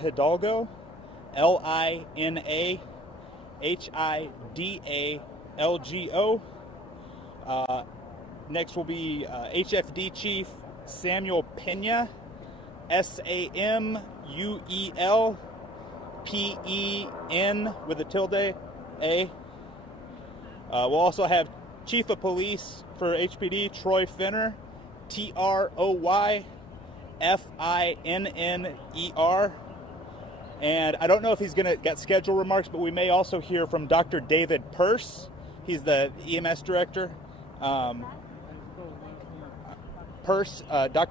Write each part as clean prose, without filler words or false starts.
Hidalgo, Linahidalgo. Next will be HFD Chief Samuel Pena, SAMUELPEN with a tilde A. We'll also have Chief of Police for HPD Troy Finner, TROYFINNER. And I don't know if he's going to get schedule remarks, but we may also hear from Dr. David Purse. He's the EMS director. Dr.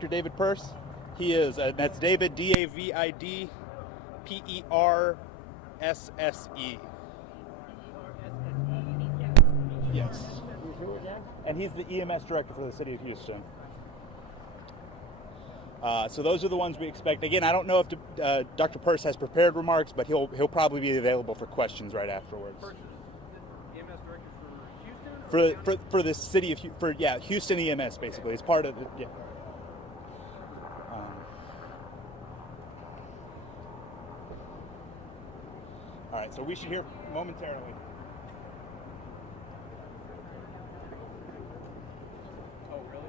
David Purse. He is, that's David, DAVID PERSSE. Yes. And he's the EMS director for the city of Houston. So those are the ones we expect. Again, I don't know if Dr. Purse has prepared remarks, but he'll probably be available for questions right afterwards. EMS director for Houston? For the city of Houston EMS basically. It's part of the all right, so we should hear momentarily. Oh, really?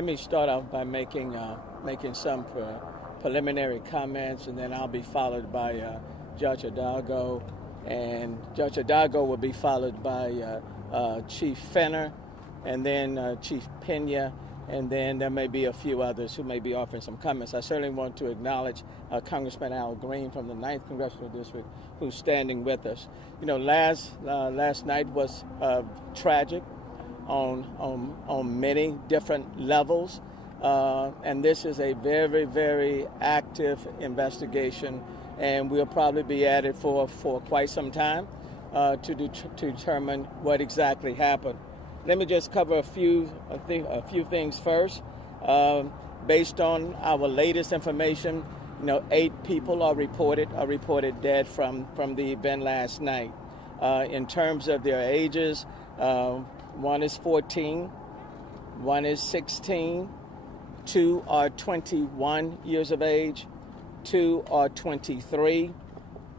Let me start off by making some preliminary comments, and then I'll be followed by Judge Hidalgo, and Judge Hidalgo will be followed by Chief Fenner, and then Chief Pena, and then there may be a few others who may be offering some comments. I certainly want to acknowledge Congressman Al Green from the 9th Congressional District, who's standing with us. You know, last night was tragic on many different levels, and this is a very, very active investigation, and we'll probably be at it for quite some time to determine what exactly happened. Let me just cover a few things first. Based on our latest information, 8 people are reported dead from the event last night. In terms of their ages, one is 14, one is 16, 2 are 21 years of age, 2 are 23,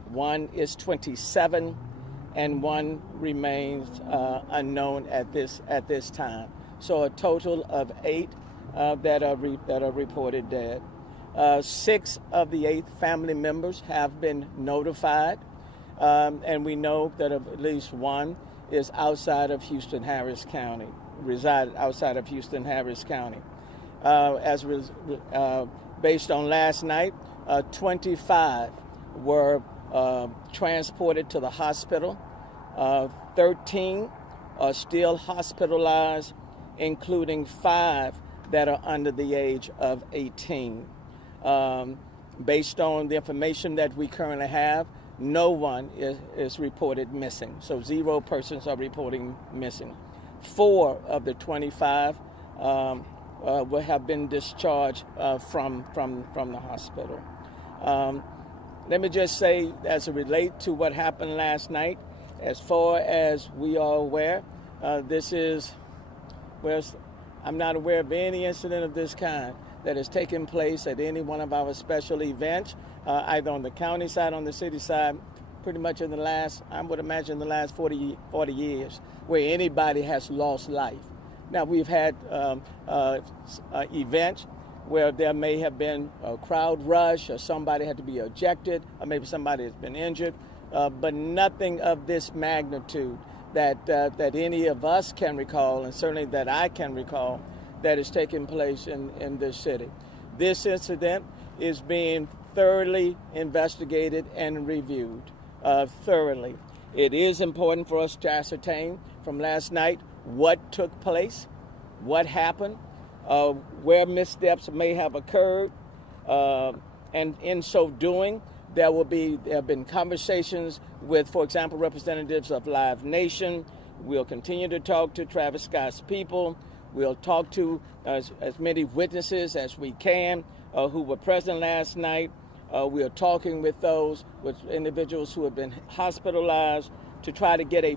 1 is 27, and 1 remains unknown at this time. So a total of 8 that are reported dead. 6 of the 8 family members have been notified, and we know that at least 1 is outside of Houston-Harris County, resided outside of Houston-Harris County. Based on last night, 25 were transported to the hospital. 13 are still hospitalized, including 5 that are under the age of 18. Based on the information that we currently have, no one is reported missing. So 0 persons are reporting missing. 4 of the 25 will have been discharged from the hospital. Let me just say, as it relates to what happened last night, as far as we are aware, I'm not aware of any incident of this kind that has taken place at any one of our special events, either on the county side, on the city side, pretty much in the last 40 years, where anybody has lost life. Now, we've had events where there may have been a crowd rush, or somebody had to be ejected, or maybe somebody has been injured, but nothing of this magnitude that any of us can recall, and certainly that I can recall, that is taking place in this city. This incident is being thoroughly investigated and reviewed thoroughly. It is important for us to ascertain from last night what took place, what happened, where missteps may have occurred, and in so doing, there have been conversations with, for example, representatives of Live Nation. We'll continue to talk to Travis Scott's people. We'll talk to as many witnesses as we can who were present last night. We are talking with individuals who have been hospitalized to try to get a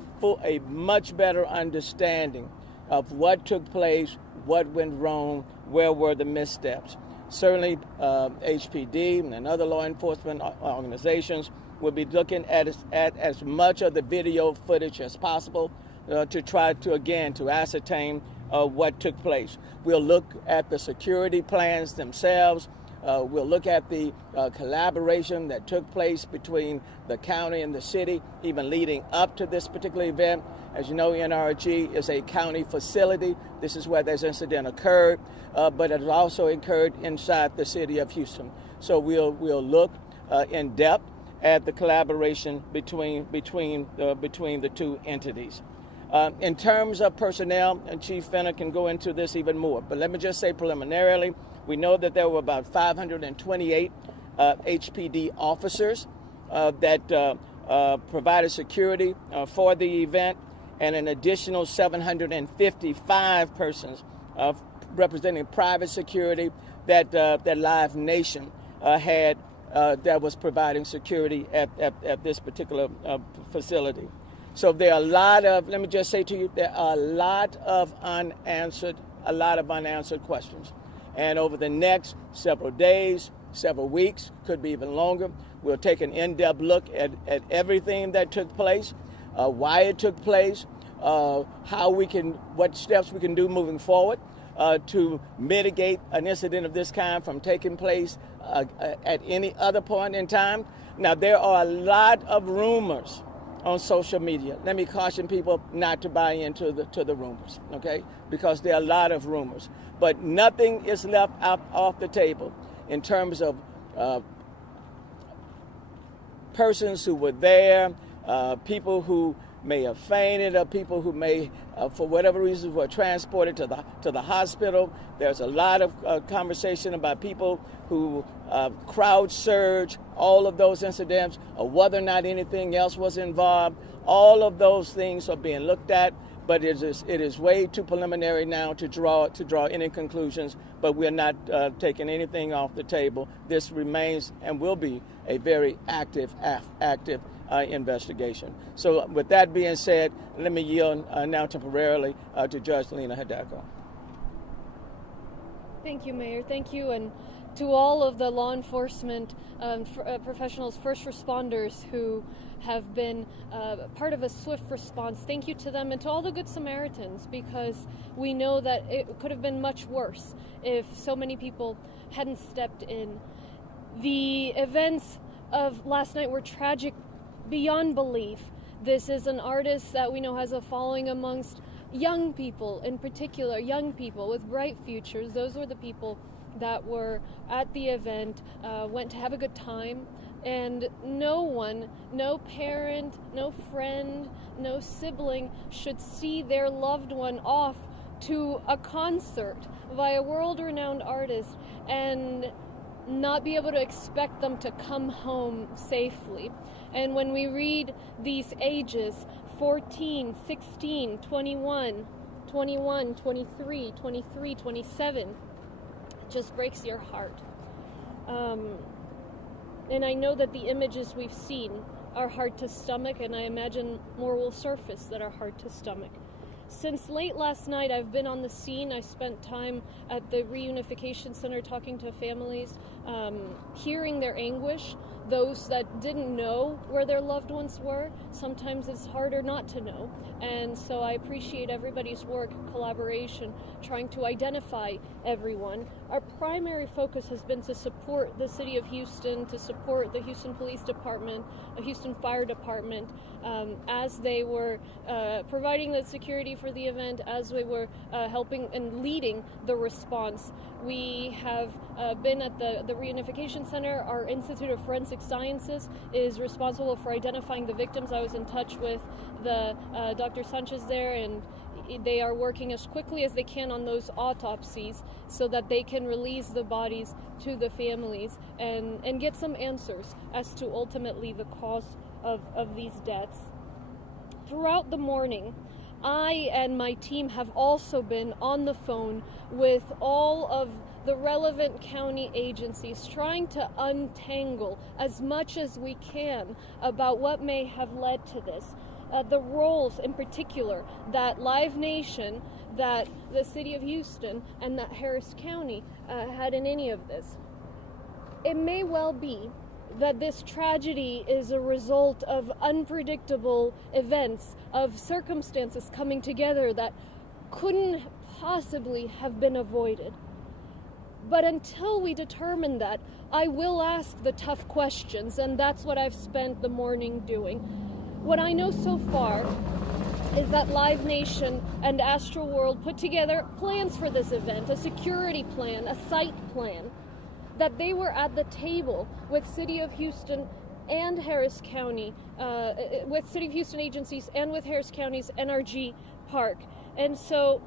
much better understanding of what took place, what went wrong, where were the missteps. Certainly, HPD and other law enforcement organizations will be looking at as much of the video footage as possible to try to ascertain what took place. We'll look at the security plans themselves. We'll look at the collaboration that took place between the county and the city, even leading up to this particular event. As you know, NRG is a county facility. This is where this incident occurred, but it also occurred inside the city of Houston. So we'll look in depth at the collaboration between the two entities. In terms of personnel, and Chief Fenner can go into this even more, but let me just say preliminarily, we know that there were about 528 HPD officers that provided security for the event, and an additional 755 persons representing private security that Live Nation had that was providing security at this particular facility. So there are let me just say to you, there are a lot of unanswered questions. And over the next several days, several weeks, could be even longer, we'll take an in-depth look at everything that took place, why it took place, what steps we can do moving forward. to mitigate an incident of this kind from taking place at any other point in time. Now, there are a lot of rumors on social media. Let me caution people not to buy into the rumors, okay? Because there are a lot of rumors. But nothing is left off the table in terms of persons who were there, people who may have fainted, or people who may, for whatever reasons, were transported to the hospital. There's a lot of conversation about people who crowd surge, all of those incidents, or whether or not anything else was involved. All of those things are being looked at, but it is way too preliminary now to draw any conclusions. But we're not taking anything off the table. This remains and will be a very active investigation. So with that being said, let me yield now temporarily to Judge Lena Hidalgo. Thank you, Mayor. Thank you, and to all of the law enforcement professionals, first responders who have been part of a swift response. Thank you to them, and to all the Good Samaritans, because we know that it could have been much worse if so many people hadn't stepped in. The events of last night were tragic beyond belief. This is an artist that we know has a following amongst young people, in particular, young people with bright futures. Those were the people that were at the event, went to have a good time, and no one, no parent, no friend, no sibling should see their loved one off to a concert by a world-renowned artist and not be able to expect them to come home safely. And when we read these ages, 14, 16, 21, 21, 23, 23, 27, it just breaks your heart. And I know that the images we've seen are hard to stomach, and I imagine more will surface that are hard to stomach. Since late last night, I've been on the scene. I spent time at the Reunification Center talking to families, hearing their anguish. Those that didn't know where their loved ones were, sometimes it's harder not to know. And so I appreciate everybody's work, collaboration, trying to identify everyone. Our primary focus has been to support the City of Houston, to support the Houston Police Department, the Houston Fire Department, as they were providing the security for the event, as we were helping and leading the response. We have been at the Reunification Center. Our Institute of Forensic Sciences is responsible for identifying the victims. I was in touch with the Dr. Sanchez there, and they are working as quickly as they can on those autopsies so that they can release the bodies to the families and get some answers as to ultimately the cause of these deaths. Throughout the morning, I and my team have also been on the phone with all of the relevant county agencies, trying to untangle as much as we can about what may have led to this. The roles in particular that Live Nation, that the City of Houston, and that Harris County had in any of this. It may well be that this tragedy is a result of unpredictable events, of circumstances coming together that couldn't possibly have been avoided. But until we determine that, I will ask the tough questions, and that's what I've spent the morning doing. What I know so far is that Live Nation and Astroworld put together plans for this event, a security plan, a site plan, that they were at the table with City of Houston and Harris County, with City of Houston agencies and with Harris County's NRG Park. And so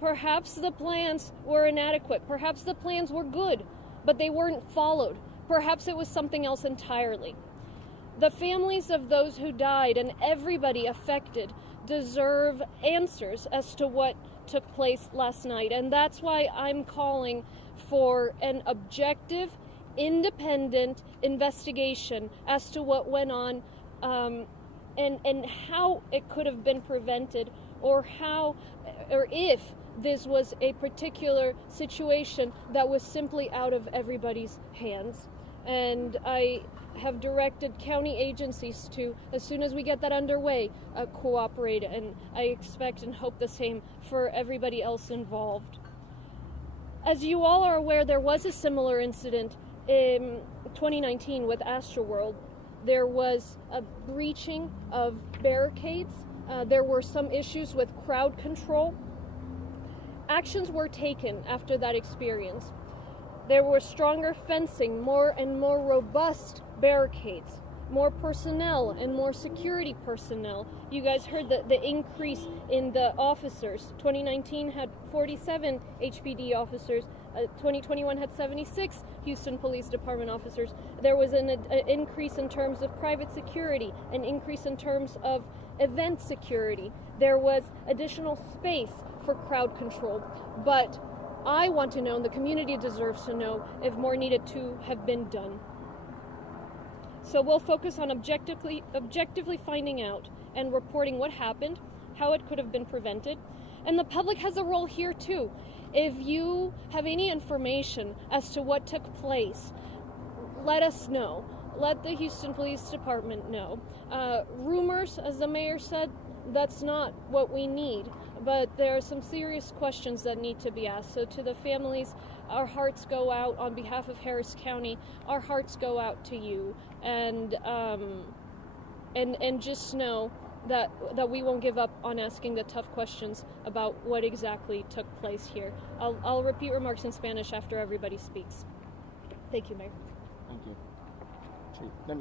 perhaps the plans were inadequate. Perhaps the plans were good, but they weren't followed. Perhaps it was something else entirely. The families of those who died and everybody affected deserve answers as to what took place last night. And that's why I'm calling for an objective, independent investigation as to what went on and how it could have been prevented, or if this was a particular situation that was simply out of everybody's hands. And I have directed county agencies to, as soon as we get that underway, cooperate, and I expect and hope the same for everybody else involved. As you all are aware, there was a similar incident in 2019 with Astroworld. There was a breaching of barricades. There were some issues with crowd control. Actions were taken after that experience. There was stronger fencing, more and more robust barricades, more personnel and more security personnel. You guys heard the increase in the officers. 2019 had 47 HPD officers. 2021 had 76 Houston Police Department officers. There was an increase in terms of private security, an increase in terms of event security. There was additional space for crowd control. But I want to know, and the community deserves to know, if more needed to have been done. So we'll focus on objectively finding out and reporting what happened, how it could have been prevented. And the public has a role here too. If you have any information as to what took place, let us know. Let the Houston Police Department know. Rumors, as the mayor said, that's not what we need. But there are some serious questions that need to be asked. So to the families, our hearts go out on behalf of Harris County. Our hearts go out to you, and just know that we won't give up on asking the tough questions about what exactly took place here. I'll repeat remarks in Spanish after everybody speaks. Thank you, Mayor. Thank you. Let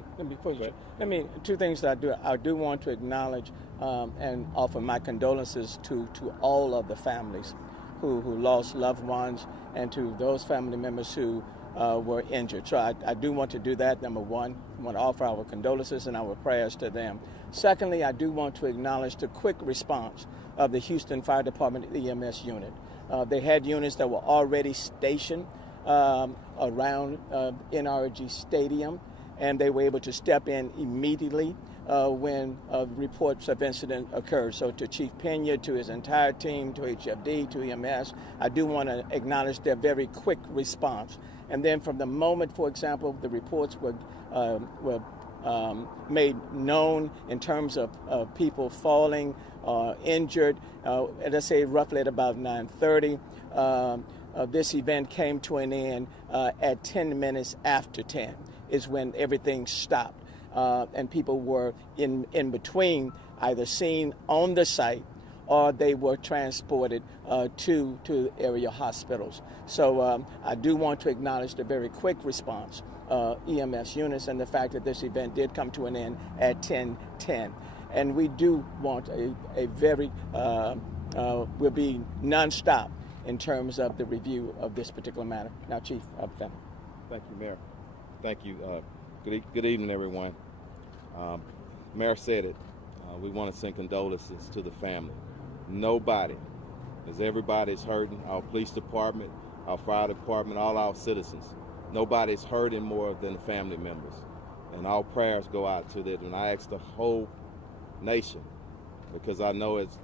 me two things that I do want to acknowledge and offer my condolences to all of the families who lost loved ones, and to those family members who were injured. So I do want to do that. Number one, I want to offer our condolences and our prayers to them. Secondly, I do want to acknowledge the quick response of the Houston Fire Department EMS unit. They had units that were already stationed around NRG Stadium, and they were able to step in immediately when reports of incident occurred. So to Chief Pena, to his entire team, to HFD, to EMS, I do want to acknowledge their very quick response. And then from the moment, for example, the reports were made known in terms of people falling, injured, let's say roughly at about 9:30, this event came to an end at 10 minutes after 10 is when everything stopped. And people were in between, either seen on the site or they were transported to area hospitals. So I do want to acknowledge the very quick response EMS units and the fact that this event did come to an end at 10:10. And we do want a very, will be nonstop in terms of the review of this particular matter. Now, Chief Fenner. Thank you, Mayor. Thank you. Good evening, everyone. Mayor said it. We want to send condolences to the family. Nobody, as everybody's hurting, our police department, our fire department, all our citizens, nobody's hurting more than the family members. And our prayers go out to them. And I ask the whole nation, because I know it's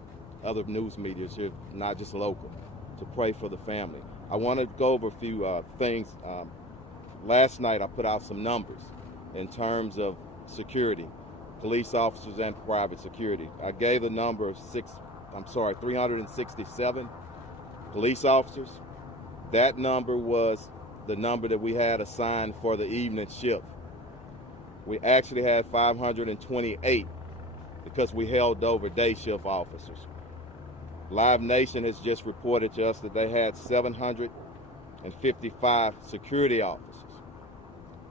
other news media here, not just local, to pray for the family. I want to go over a few things. Last night I put out some numbers in terms of security, police officers and private security. I gave the number of 367 police officers. That number was the number that we had assigned for the evening shift. We actually had 528 because we held over day shift officers. Live Nation has just reported to us that they had 755 security officers.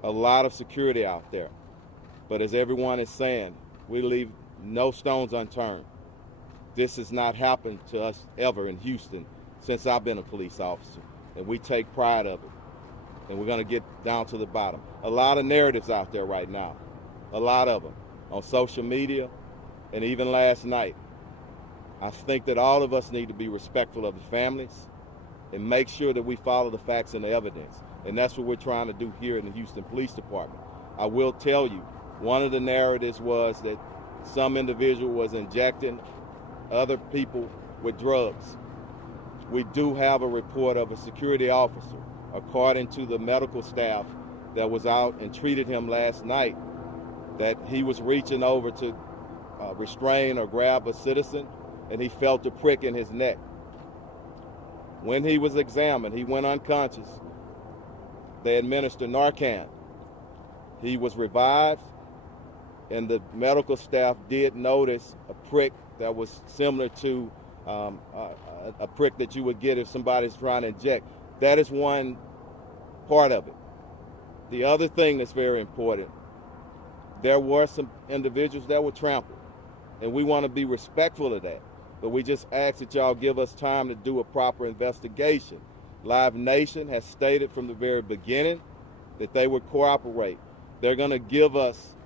A lot of security out there. But as everyone is saying, we leave no stones unturned. This has not happened to us ever in Houston since I've been a police officer. And we take pride of it. And we're going to get down to the bottom. A lot of narratives out there right now. A lot of them. On social media and even last night. I think that all of us need to be respectful of the families and make sure that we follow the facts and the evidence. And that's what we're trying to do here in the Houston Police Department. I will tell you, one of the narratives was that some individual was injecting other people with drugs. We do have a report of a security officer, according to the medical staff that was out and treated him last night, that he was reaching over to restrain or grab a citizen, and he felt a prick in his neck. When he was examined, he went unconscious. They administered Narcan. He was revived, and the medical staff did notice a prick that was similar to a prick that you would get if somebody's trying to inject. That is one part of it. The other thing that's very important, there were some individuals that were trampled, and we want to be respectful of that. But we just ask that y'all give us time to do a proper investigation. Live Nation has stated from the very beginning that they would cooperate. They're going to give us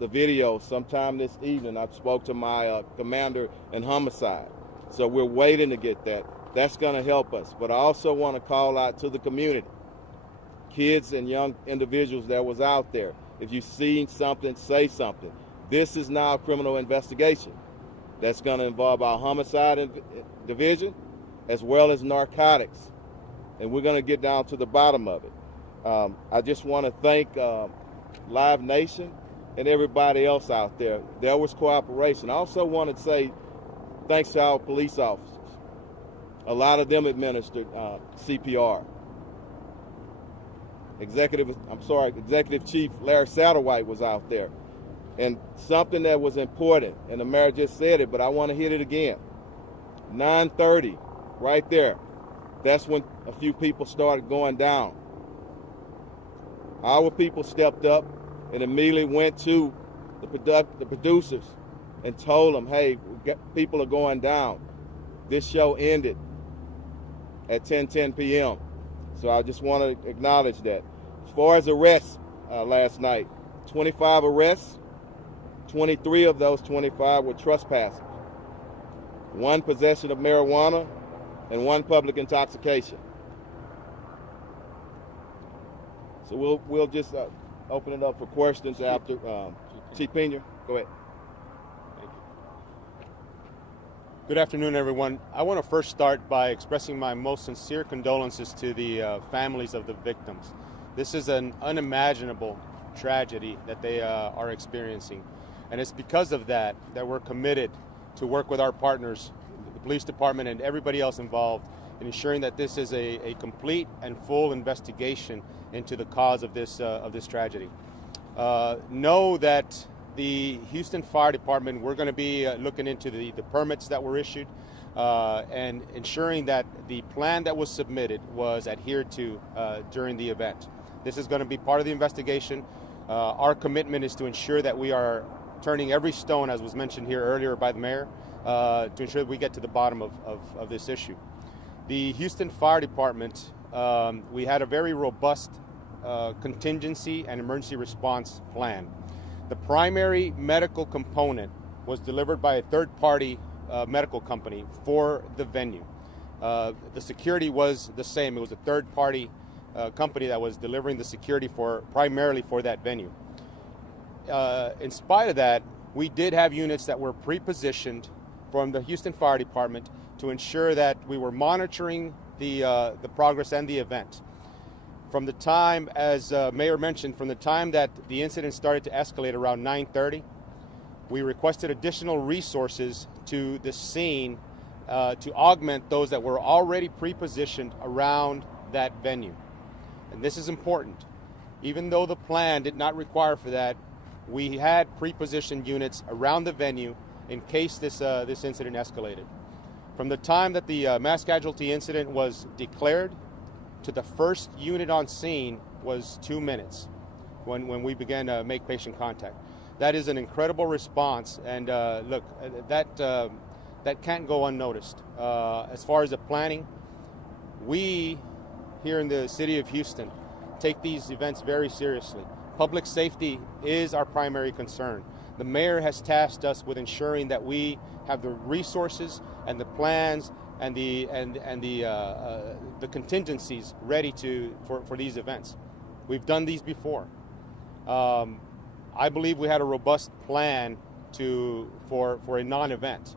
the video sometime this evening. I spoke to my commander in homicide. So we're waiting to get that. That's going to help us. But I also want to call out to the community, kids and young individuals that was out there. If you've seen something, say something. This is now a criminal investigation. That's going to involve our homicide division as well as narcotics. And we're going to get down to the bottom of it. I just want to thank Live Nation and everybody else out there. There was cooperation. I also want to say thanks to our police officers. A lot of them administered CPR. Executive Chief Larry Satterwhite was out there. And something that was important, and the mayor just said it, but I want to hit it again. 9:30, right there. That's when a few people started going down. Our people stepped up and immediately went to the producers and told them, hey, people are going down. This show ended at 10:10 p.m. So I just want to acknowledge that. As far as arrests last night, 25 arrests, 23 of those 25 were trespassers. 1 possession of marijuana and 1 public intoxication. So we'll just open it up for questions after. Chief Pena, go ahead. Thank you. Good afternoon, everyone. I want to first start by expressing my most sincere condolences to the families of the victims. This is an unimaginable tragedy that they are experiencing. And it's because of that we're committed to work with our partners, the police department and everybody else involved, in ensuring that this is a complete and full investigation into the cause of this tragedy. Know that the Houston Fire Department, we're going to be looking into the permits that were issued and ensuring that the plan that was submitted was adhered to during the event. This is going to be part of the investigation. Our commitment is to ensure that we are turning every stone, as was mentioned here earlier by the mayor, to ensure that we get to the bottom of this issue. The Houston Fire Department, we had a very robust contingency and emergency response plan. The primary medical component was delivered by a third-party medical company for the venue. The security was the same. It was a third-party company that was delivering the security primarily for that venue. In spite of that, we did have units that were pre-positioned from the Houston Fire Department to ensure that we were monitoring the progress and the event. From the time, as Mayor mentioned, from the time that the incident started to escalate around 9:30, we requested additional resources to the scene to augment those that were already pre-positioned around that venue. And this is important. Even though the plan did not require for that, we had pre-positioned units around the venue in case this incident escalated. From the time that the mass casualty incident was declared to the first unit on scene was 2 minutes when we began to make patient contact. That is an incredible response, and look, that can't go unnoticed. As far as the planning, we here in the city of Houston take these events very seriously. Public safety is our primary concern. The mayor has tasked us with ensuring that we have the resources and the plans and the contingencies ready for these events. We've done these before. I believe we had a robust plan for a non-event.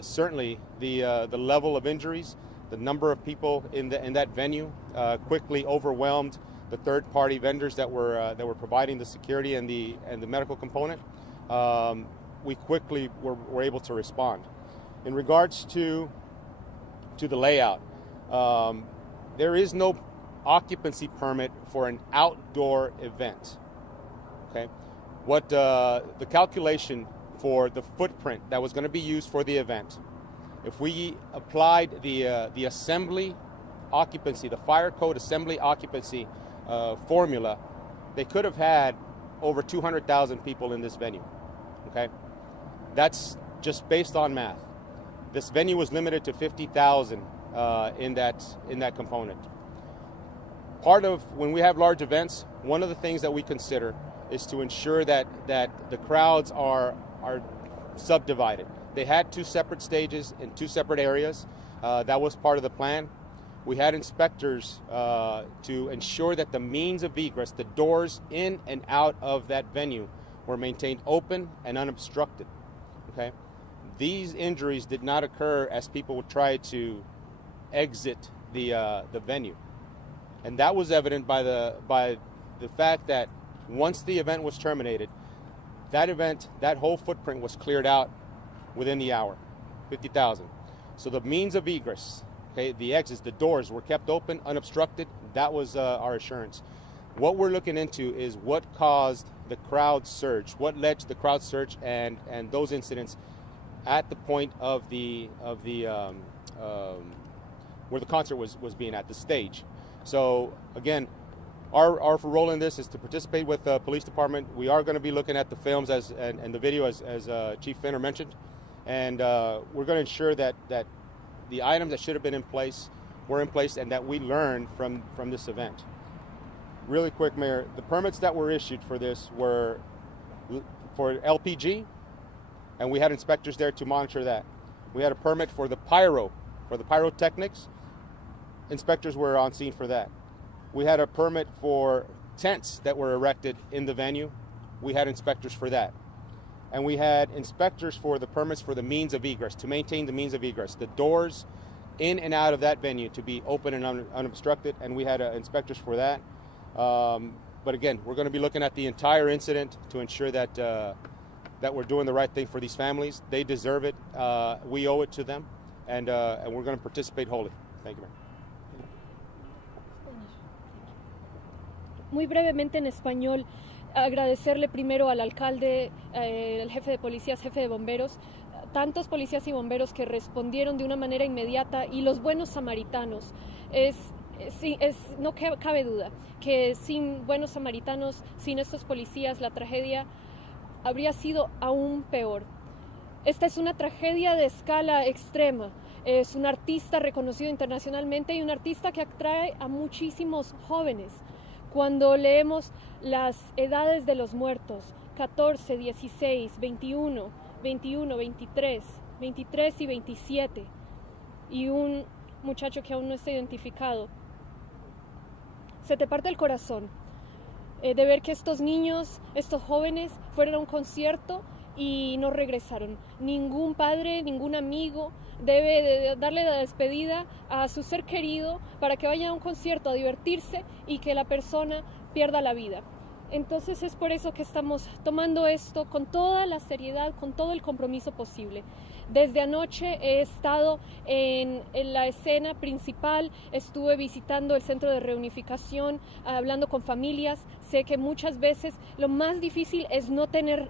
Certainly, the level of injuries, the number of people in that venue quickly overwhelmed the third-party vendors that were providing the security and the medical component. We quickly were able to respond. In regards to the layout, There is no occupancy permit for an outdoor event. Okay, what the calculation for the footprint that was going to be used for the event, if we applied the assembly occupancy, the fire code assembly occupancy formula, they could have had over 200,000 people in this venue. Okay, that's just based on math. This venue was limited to 50,000 in that component. Part of when we have large events, one of the things that we consider is to ensure that the crowds are subdivided. They had 2 separate stages in 2 separate areas. That was part of the plan. We had inspectors to ensure that the means of egress, the doors in and out of that venue, were maintained open and unobstructed. Okay, these injuries did not occur as people would try to exit the venue, and that was evident by the fact that once the event was terminated, that whole footprint was cleared out within the hour, 50,000. So the means of egress, okay, the exits, the doors were kept open, unobstructed. That was our assurance. What we're looking into is what caused the crowd surge, what led to the crowd surge and those incidents at the point of the where the concert was being at, the stage. So again, our role in this is to participate with the police department. We are going to be looking at the films and the video as Chief Finner mentioned, and we're going to ensure that the items that should have been in place were in place and that we learn from this event. Really quick, Mayor, the permits that were issued for this were for LPG, and we had inspectors there to monitor that. We had a permit for the pyrotechnics. Inspectors were on scene for that. We had a permit for tents that were erected in the venue. We had inspectors for that. And we had inspectors for the permits for the means of egress, to maintain the means of egress, the doors in and out of that venue to be open and unobstructed, and we had inspectors for that. But again, we're going to be looking at the entire incident to ensure that that we're doing the right thing for these families. They deserve it. We owe it to them, and we're going to participate wholly. Thank you, Mayor. Muy brevemente en español, agradecerle primero al alcalde, al jefe de policías, jefe de bomberos, tantos policías y bomberos que respondieron de una manera inmediata, y los buenos samaritanos. No cabe duda que sin buenos samaritanos, sin estos policías, la tragedia habría sido aún peor. Esta es una tragedia de escala extrema. Es un artista reconocido internacionalmente y un artista que atrae a muchísimos jóvenes. Cuando leemos las edades de los muertos, 14, 16, 21, 23 y 27, y un muchacho que aún no está identificado, se te parte el corazón de ver que estos niños, estos jóvenes, fueron a un concierto y no regresaron. Ningún padre, ningún amigo debe de darle la despedida a su ser querido para que vaya a un concierto a divertirse y que la persona pierda la vida. Entonces es por eso que estamos tomando esto con toda la seriedad, con todo el compromiso posible. Desde anoche he estado en la escena principal, estuve visitando el centro de reunificación, hablando con familias. Sé que muchas veces lo más difícil es no tener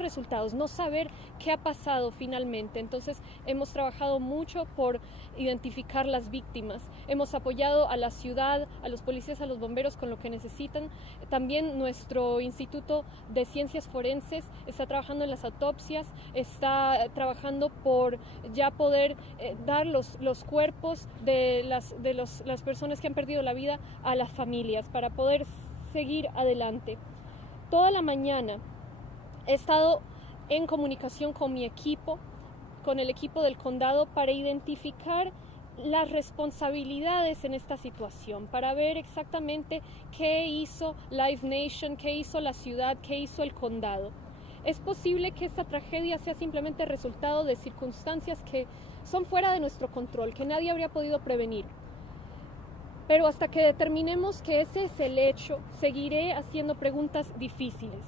resultados, no saber qué ha pasado finalmente. Entonces hemos trabajado mucho por identificar las víctimas. Hemos apoyado a la ciudad, a los policías, a los bomberos con lo que necesitan. También nuestro Instituto de Ciencias Forenses está trabajando en las autopsias, está trabajando por ya poder dar los cuerpos de las personas que han perdido la vida a las familias para poder seguir adelante. Toda la mañana he estado en comunicación con mi equipo, con el equipo del condado, para identificar las responsabilidades en esta situación, para ver exactamente qué hizo Live Nation, qué hizo la ciudad, qué hizo el condado. Es posible que esta tragedia sea simplemente resultado de circunstancias que son fuera de nuestro control, que nadie habría podido prevenir. Pero hasta que determinemos que ese es el hecho, seguiré haciendo preguntas difíciles.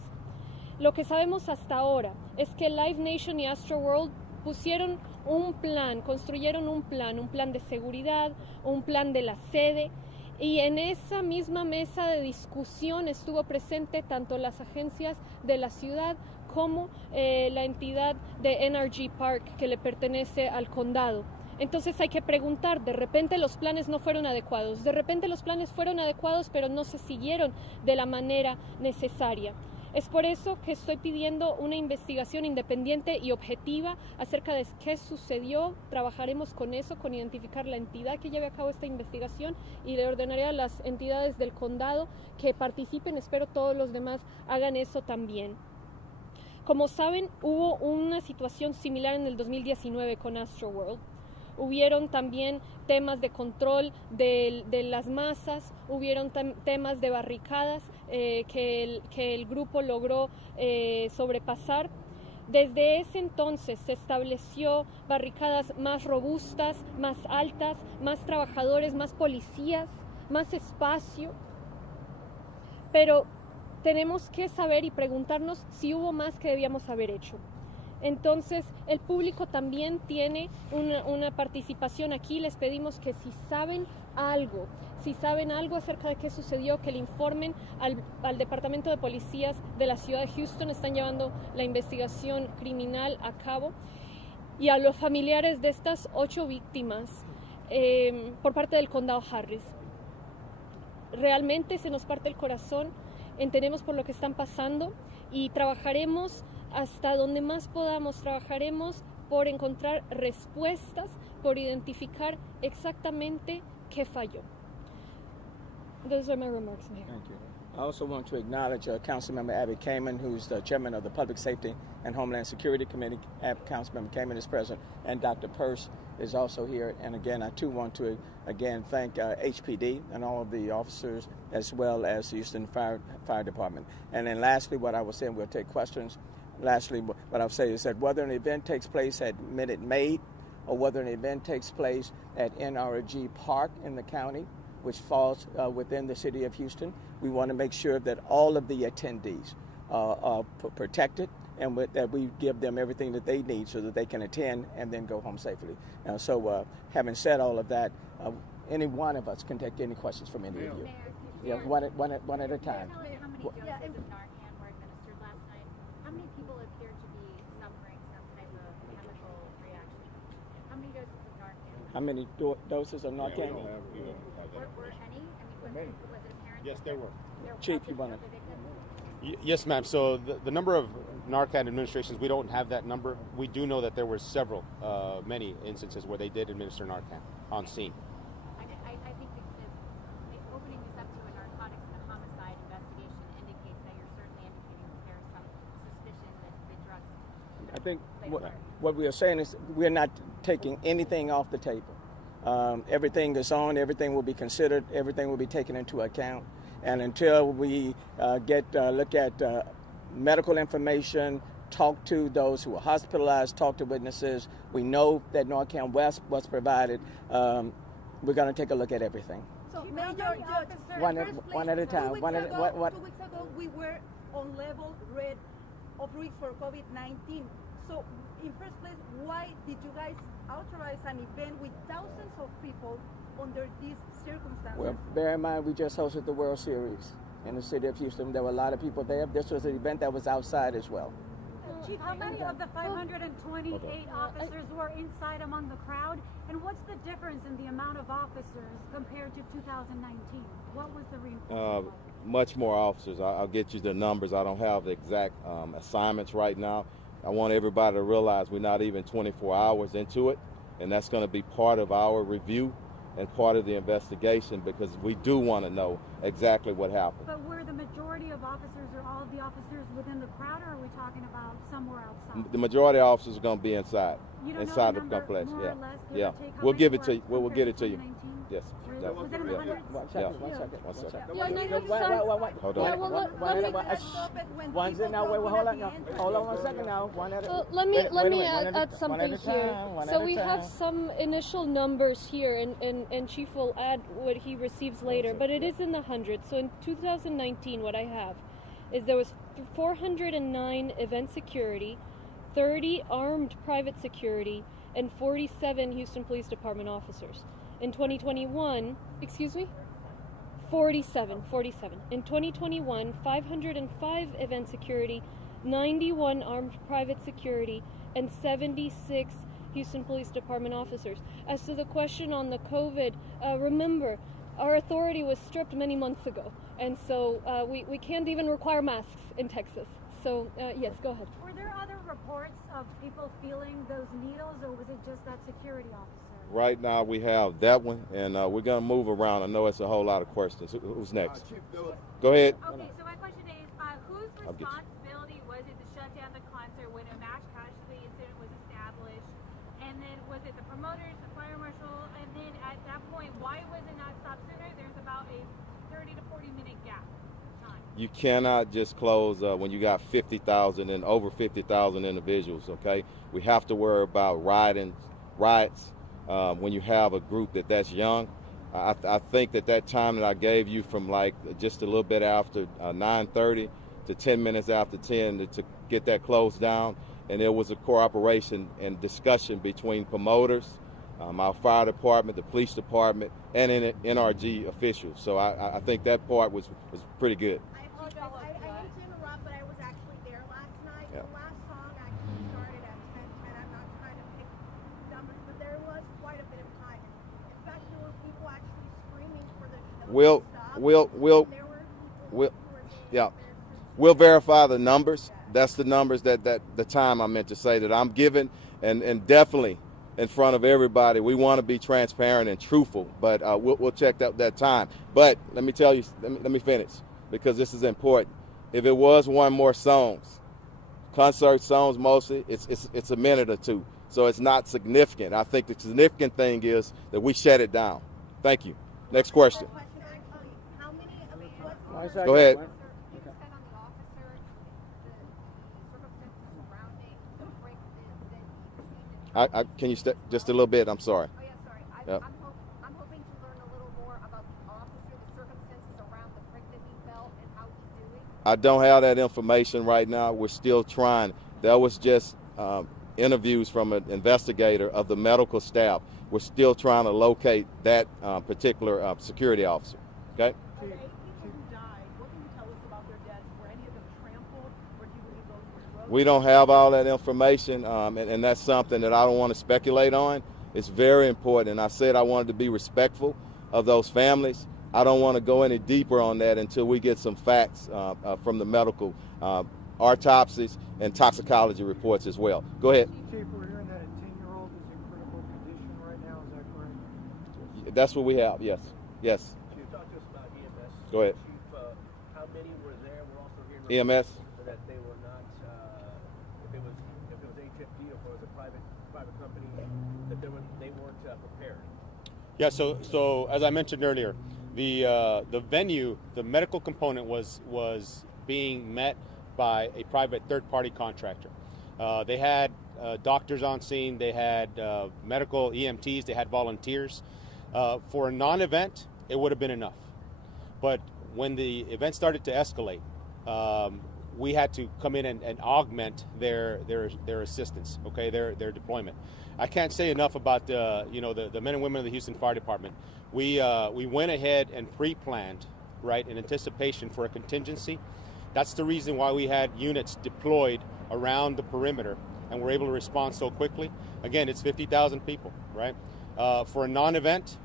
Lo que sabemos hasta ahora es que Live Nation y Astroworld propusieron un plan, construyeron un plan de seguridad, un plan de la sede, y en esa misma mesa de discusión estuvo presente tanto las agencias de la ciudad como la entidad de NRG Park que le pertenece al condado. Entonces hay que preguntar, de repente los planes no fueron adecuados, de repente los planes fueron adecuados pero no se siguieron de la manera necesaria. Es por eso que estoy pidiendo una investigación independiente y objetiva acerca de qué sucedió. Trabajaremos con eso, con identificar la entidad que lleve a cabo esta investigación, y le ordenaré a las entidades del condado que participen. Espero todos los demás hagan eso también. Como saben, hubo una situación similar en el 2019 con Astroworld. Hubieron también temas de control de las masas, hubieron temas de barricadas que el grupo logró sobrepasar. Desde ese entonces se estableció barricadas más robustas, más altas, más trabajadores, más policías, más espacio. Pero tenemos que saber y preguntarnos si hubo más que debíamos haber hecho. Entonces, el público también tiene una participación aquí. Les pedimos que si saben algo acerca de qué sucedió, que le informen al Departamento de Policías de la ciudad de Houston. Están llevando la investigación criminal a cabo. Y a los familiares de estas 8 víctimas por parte del condado Harris. Realmente se nos parte el corazón, entendemos por lo que están pasando y trabajaremos hasta donde más podamos, trabajaremos por encontrar respuestas, por identificar exactamente qué falló. Those are my remarks, Mayor. Thank you. I also want to acknowledge Councilmember Abby Kamen, who's the chairman of the Public Safety and Homeland Security Committee. Councilmember Kamen is present, and Dr. Peirce is also here. And again, I too want to again thank HPD and all of the officers, as well as the Houston Fire Department. And then lastly, what I was saying, we'll take questions. Lastly, what I'll say is that whether an event takes place at Minute Maid or whether an event takes place at NRG Park in the county, which falls within the city of Houston, we want to make sure that all of the attendees are protected and that we give them everything that they need so that they can attend and then go home safely. So having said all of that, any one of us can take any questions from any of you. Yeah, one at a time. How many doses of Narcan were administered last night? How many people appear to be suffering some type of chemical reaction? How many doses of Narcan? How many doses of Narcan? Were any? I mean, was it apparent? Yes, there were. Chief, you want to? Yes, ma'am. So the number of Narcan administrations, we don't have that number. We do know that there were many instances where they did administer Narcan on scene. I think that opening this up to a narcotics and a homicide investigation indicates that you're certainly indicating that there's some suspicion that the drugs. I think what we are saying is we're not taking anything off the table. Everything is on, everything will be considered, everything will be taken into account. And until we look at medical information, talk to those who were hospitalized, talk to witnesses, we know that Narcan was provided. We're going to take a look at everything. So, Major Judge, one at a time. 2 weeks ago, we were on level red of risk for COVID-19. So, in first place, why did you guys authorize an event with thousands of people under these circumstances? Well, bear in mind, we just hosted the World Series in the city of Houston. There were a lot of people there. This was an event that was outside as well. Chief, how many of the 528 officers were inside among the crowd? And what's the difference in the amount of officers compared to 2019? What was the reinforcement? Much more officers. I'll get you the numbers. I don't have the exact assignments right now. I want everybody to realize we're not even 24 hours into it, and that's going to be part of our review and part of the investigation because we do want to know exactly what happened. But were the majority of officers or all of the officers within the crowd, or are we talking about somewhere outside? The majority of officers are going to be inside the the complex. More Yeah, or less, yeah. take, We'll give it to you. were We'll get it to you. 2019? Yes. Was it in the hundreds? One second. Yeah, no, no, Hold yeah, on. well, One's in now. Hold on 1 second now. let me add something here. So we have some initial numbers here, and Chief will add what he receives later, but it is in the hundreds. So in 2019, what I have is there was 409 event security, 30 armed private security, and 47 Houston Police Department officers. In 2021, 47. In 2021, 505 event security, 91 armed private security, and 76 Houston Police Department officers. As to the question on the COVID, remember, our authority was stripped many months ago, and so we can't even require masks in Texas. So, yes, go ahead. Were there other reports of people feeling those needles, or was it just that security officer? Right now we have that one, and we're going to move around. I know it's a whole lot of questions. Who's next? Go ahead. Okay, so my question is, whose responsibility was it to shut down the concert when a mass casualty incident was established? And then was it the promoters, the fire marshal? And then at that point, why was it not stopped sooner? There's about a 30 to 40 minute gap time. You cannot just close when you got 50,000 and over 50,000 individuals, okay? We have to worry about riots when you have a group that's young. I think that time that I gave you from like just a little bit after 9:30 to 10 minutes after 10 to get that closed down, and there was a cooperation and discussion between promoters, our fire department, the police department, and NRG officials. So I think that part was pretty good. I apologize. I hate to interrupt, but I was actually there last night. Yeah. The last song actually started at 10:10. I'm not trying to pick numbers, but there was quite a bit of time. In fact, there were people actually screaming for the show to stop. We'll verify the numbers. That's the numbers that the time I meant to say that I'm giving, and definitely in front of everybody. We want to be transparent and truthful, but we'll check that time. But let me tell you, let me finish, because this is important. If it was one more concert songs mostly, it's a minute or two, so it's not significant. I think the significant thing is that we shut it down. Thank you. Next question. Go ahead. Can you just a little bit? I'm sorry. Oh, yeah, sorry. I'm hoping to learn a little more about the officer, the circumstances around the prick that he felt, and how he's doing. I don't have that information right now. We're still trying. That was just interviews from an investigator of the medical staff. We're still trying to locate that particular security officer. Okay? People who died, what can you tell us about their deaths? Were any of them trampled, or do you believe those were drugs? We don't have all that information, and that's something that I don't want to speculate on. It's very important, and I said I wanted to be respectful of those families. I don't want to go any deeper on that until we get some facts from the medical autopsies and toxicology reports as well. Go ahead. Chief, we're hearing that a 10-year-old is in critical condition right now. Is that correct? That's what we have, yes. Yes. Chief, talk to us about EMS. Go ahead. Chief, how many were there? We're also hearing EMS? That they were not, if it was HFD or if it was a private company, that they weren't prepared. Yeah, so as I mentioned earlier, the venue, the medical component was being met by a private third-party contractor. They had doctors on scene, they had medical EMTs, they had volunteers. For a non-event, it would have been enough. But when the event started to escalate, we had to come in and augment their assistance, okay, their deployment. I can't say enough about the men and women of the Houston Fire Department. We went ahead and pre-planned, right, in anticipation for a contingency. That's the reason why we had units deployed around the perimeter and were able to respond so quickly. Again, it's 50,000 people, right? For a non-event,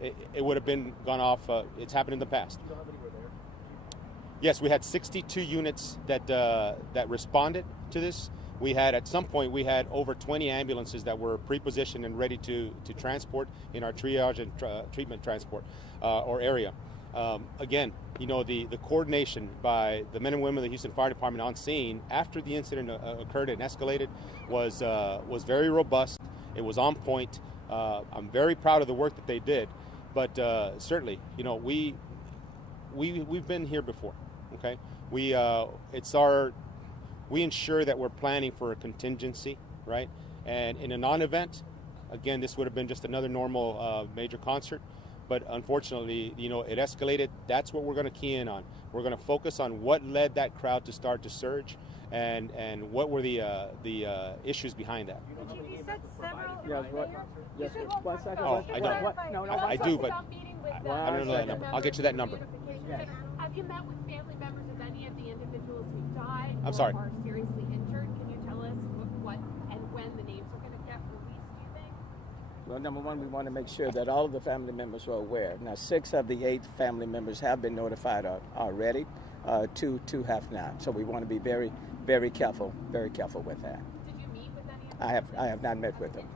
it would have been gone off. It's happened in the past. You know how many were there? Yes, we had 62 units that responded to this. We had, at some point, we had over 20 ambulances that were pre-positioned and ready to transport in our triage and treatment transport or area. Again, the coordination by the men and women of the Houston Fire Department on scene after the incident occurred and escalated was very robust. It was on point. I'm very proud of the work that they did, but certainly, we've been here before. Okay, we ensure that we're planning for a contingency, right? And in a non-event, again, this would have been just another normal major concert. But unfortunately, it escalated. That's what we're going to key in on. We're going to focus on what led that crowd to start to surge. and what were the issues behind that. You said several. Yes, yes, 1 second. Oh, I don't. No, I do, but I don't know that number. I'll get you that number. Have you met with family members of any of the individuals who died I'm or sorry. are seriously injured? Can you tell us what and when the names are going to get released, do you think? Well, number one, we want to make sure that all of the family members are aware. Now, 6 of the 8 family members have been notified already. 2 have not. So we want to be very, very careful with that. Did you meet with any of them? I have not met with them.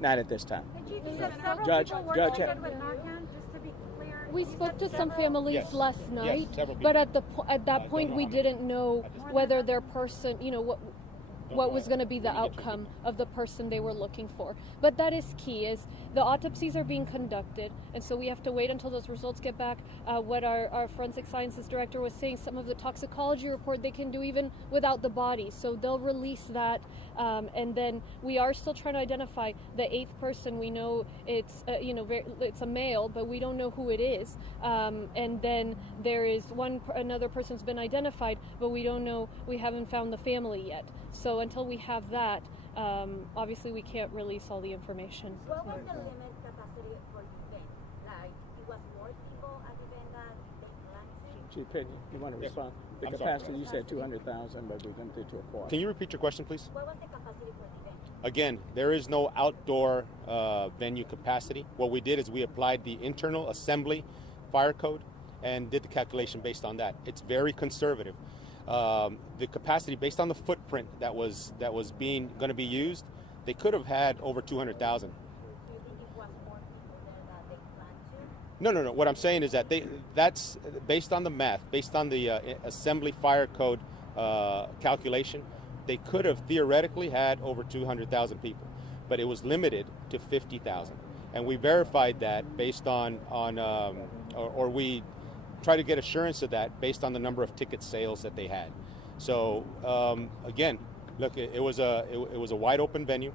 Not at this time. And Chief, you said several Judge, people were Judge, treated with Narcan, just to be clear. We You spoke said to some several- families Yes. last night, several but people. at that point don't we know how many. didn't know whether their person, what was going to be the Let me get you outcome of the person they were looking for. But that is key, is the autopsies are being conducted, and so we have to wait until those results get back. What our forensic sciences director was saying, some of the toxicology report they can do even without the body, so they'll release that, and then we are still trying to identify the 8th person. We know it's it's a male, but we don't know who it is, and then there is another person's been identified, but we don't know, we haven't found the family yet. So until we have that, obviously we can't release all the information. What was the limit capacity for the event? Like, it was more people at the event than they planned to? Chief Pitney, you want to respond? The I'm sorry. capacity, you said 200,000, but we're going to do to a quarter. Can you repeat your question, please? What was the capacity for the event? Again, there is no outdoor venue capacity. What we did is we applied the internal assembly fire code and did the calculation based on that. It's very conservative. The capacity based on the footprint that was going to be used, they could have had over 200,000. Do you think it was more people there that they planned to? No. What I'm saying is that that's based on the math, based on the assembly fire code calculation. They could have theoretically had over 200,000 people, but it was limited to 50,000, and we verified that based on or we try to get assurance of that based on the number of ticket sales that they had. So again, look, it was a wide open venue.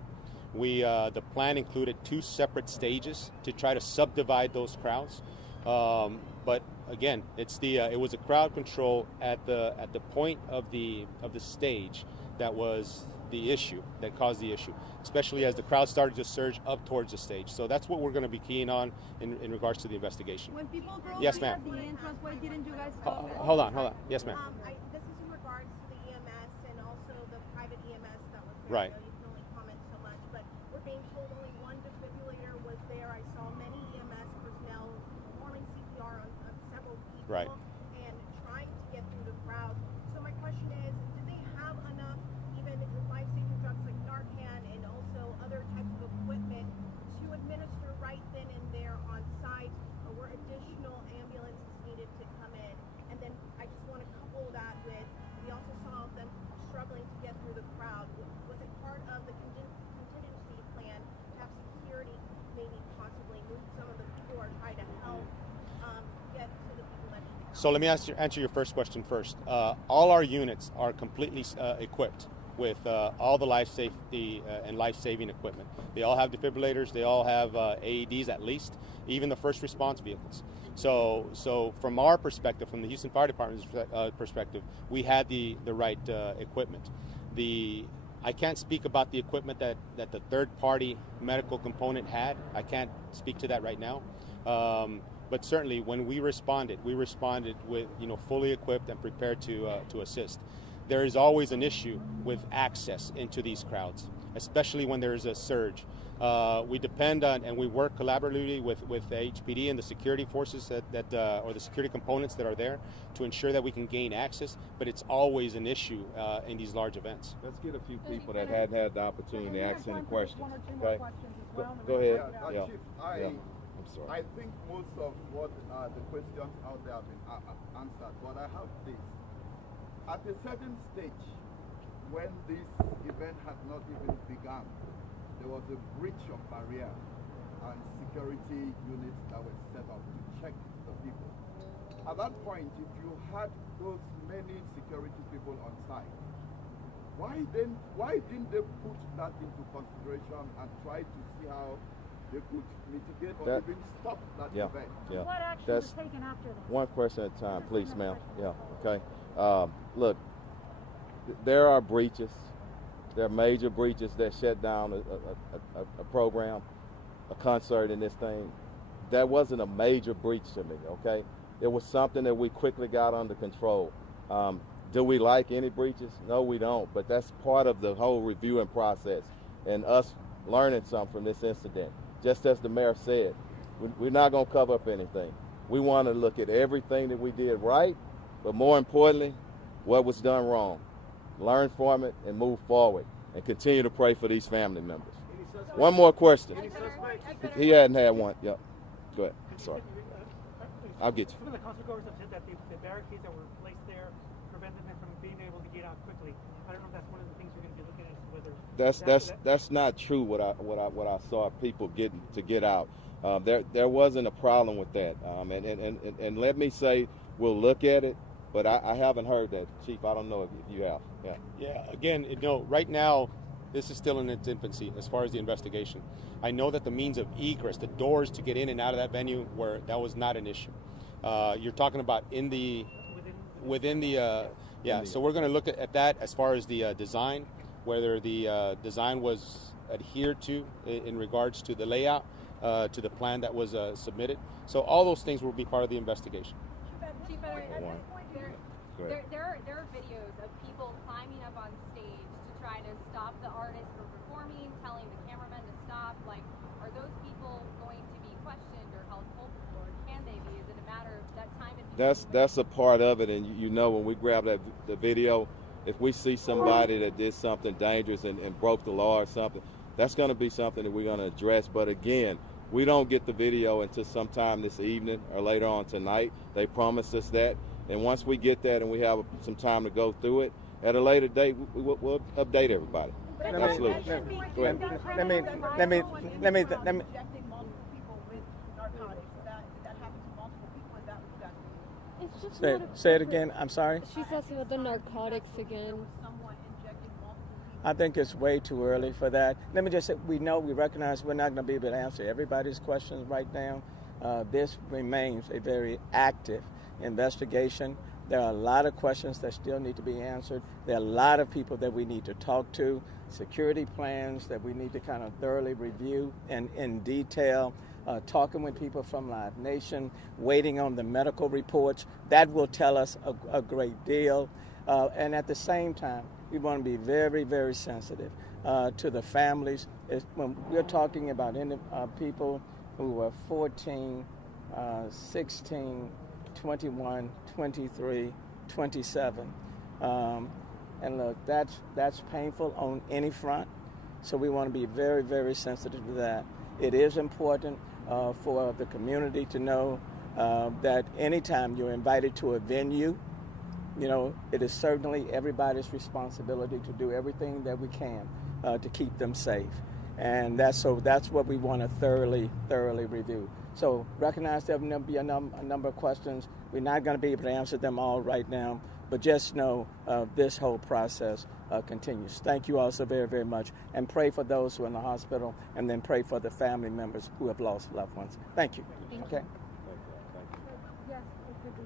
The plan included 2 separate stages to try to subdivide those crowds. But again, it was a crowd control at the point of the stage that was the issue, that caused the issue, especially as the crowd started to surge up towards the stage. So that's what we're going to be keying on in regards to the investigation. When people broke Yes, in ma'am. at the entrance, why didn't you guys stop it? Hold on. Yes, ma'am. This is in regards to the EMS and also the private EMS that was there. Right. I know you can only comment so much, but we're being told only one defibrillator was there. I saw many EMS personnel performing CPR on several people Right. and trying to get through the crowd. So my question is, did they have enough even life-saving drugs like Narcan and also other types of equipment to administer right then and there on site, or were additional ambulances needed to come in? And then I just want to couple that with, we also saw them struggling to get through the crowd. Was it part of the contingency plan to have security maybe possibly move some of the people or try to help get to the people that need to come? So let me answer your first question first. All our units are completely equipped with all the life safety and life-saving equipment. They all have defibrillators. They all have AEDs at least, even the first response vehicles. So from our perspective, from the Houston Fire Department's perspective, we had the right equipment. I can't speak about the equipment that the third-party medical component had. I can't speak to that right now. But certainly, when we responded with fully equipped and prepared to assist. There is always an issue with access into these crowds, especially when there is a surge. We depend on and we work collaboratively with the HPD and the security forces that or the security components that are there to ensure that we can gain access. But it's always an issue in these large events. Let's get a few people that hadn't had the opportunity to ask any questions. One or two more Okay, questions as well. go ahead. Yeah, Yeah. Chief, Yeah. I'm sorry. I think most of what the questions out there have been answered, but I have this. At a certain stage, when this event had not even begun, there was a breach of barrier and security units that were set up to check the people. At that point, if you had those many security people on site, why didn't they put that into consideration and try to see how they could mitigate or even stop that event? Yeah. What action That's was taken after that? one question at a time, please, ma'am. Yeah. Okay. Look, there are breaches. There are major breaches that shut down a program, a concert in this thing. That wasn't a major breach to me, okay? It was something that we quickly got under control. Do we like any breaches? No, we don't, but that's part of the whole reviewing process and us learning something from this incident. Just as the mayor said, we're not going to cover up anything. We want to look at everything that we did right, but more importantly, what was done wrong. Learn from it and move forward and continue to pray for these family members. One more question. He hadn't had one. Yep. Go ahead. Sorry. I'll get you. Some of the concert goers have said that the barricades that were placed there prevented them from being able to get out quickly. I don't know if that's one of the things you're going to be looking at as to whether that's not true. What I saw people get out. There wasn't a problem with that. And let me say we'll look at it, but I haven't heard that, Chief. I don't know if you have. Yeah. Yeah. Again, right now, this is still in its infancy as far as the investigation. I know that the means of egress, the doors to get in and out of that venue, that was not an issue. You're talking about within the So we're going to look at that as far as the design, whether the design was adhered to in regards to the layout, to the plan that was submitted. So all those things will be part of the investigation. Chief, at this point, there are videos of people climbing up on stage to try to stop the artist from performing, telling the cameramen to stop. Like, are those people going to be questioned or held culpable, or can they be? Is it a matter of that time? That's a part of it, and when we grab the video, if we see somebody that did something dangerous and broke the law or something, that's going to be something that we're going to address. But again, we don't get the video until sometime this evening or later on tonight. They promised us that. And once we get that and we have some time to go through it, at a later date, we'll update everybody. Absolutely. Go ahead. Let me. Injecting multiple people with narcotics. That happens to multiple people. Is that it's just say it again. I'm sorry. She's asking about the narcotics again. I think it's way too early for that. Let me just say, we recognize we're not going to be able to answer everybody's questions right now. This remains a very active investigation. There are a lot of questions that still need to be answered. There are a lot of people that we need to talk to, security plans that we need to kind of thoroughly review and in detail, talking with people from Live Nation, waiting on the medical reports. That will tell us a great deal. And at the same time, we want to be very, very sensitive to the families. When we're talking about people who were 14, 16, 21, 23, 27. And look, that's painful on any front. So we want to be very, very sensitive to that. It is important for the community to know that anytime you're invited to a venue, it is certainly everybody's responsibility to do everything that we can to keep them safe. And that's what we want to thoroughly review. So recognize there will be a number of questions. We're not going to be able to answer them all right now, but just know this whole process continues. Thank you all so very, very much. And pray for those who are in the hospital, and then pray for the family members who have lost loved ones. Thank you. Thank you. Yes, it could be.